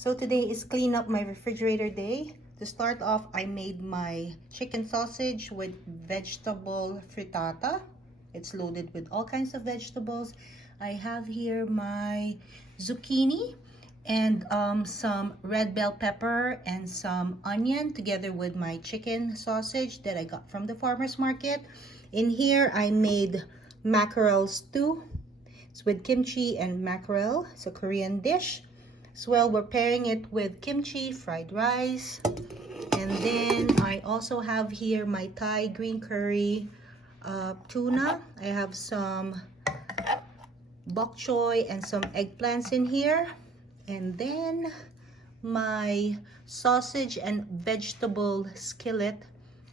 So today is clean up my refrigerator day. To start off, I made my chicken sausage with vegetable frittata. It's loaded with all kinds of vegetables. I have here my zucchini and some red bell pepper and some onion together with my chicken sausage that I got from the farmer's market. In here, I made mackerel stew. It's with kimchi and mackerel. It's a Korean dish. As well, we're pairing it with kimchi, fried rice. And then I also have here my Thai green curry tuna. I have some bok choy and some eggplants in here. And then my sausage and vegetable skillet.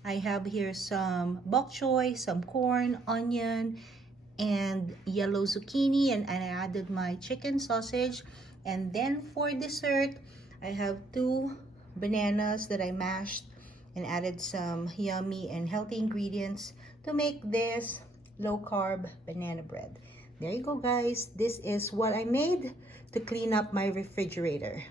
I have here some bok choy, some corn, onion, and yellow zucchini, and I added my chicken sausage. And then for dessert, I have 2 bananas that I mashed and added some yummy and healthy ingredients to make this low-carb banana bread. There you go, guys. This is what I made to clean up my refrigerator.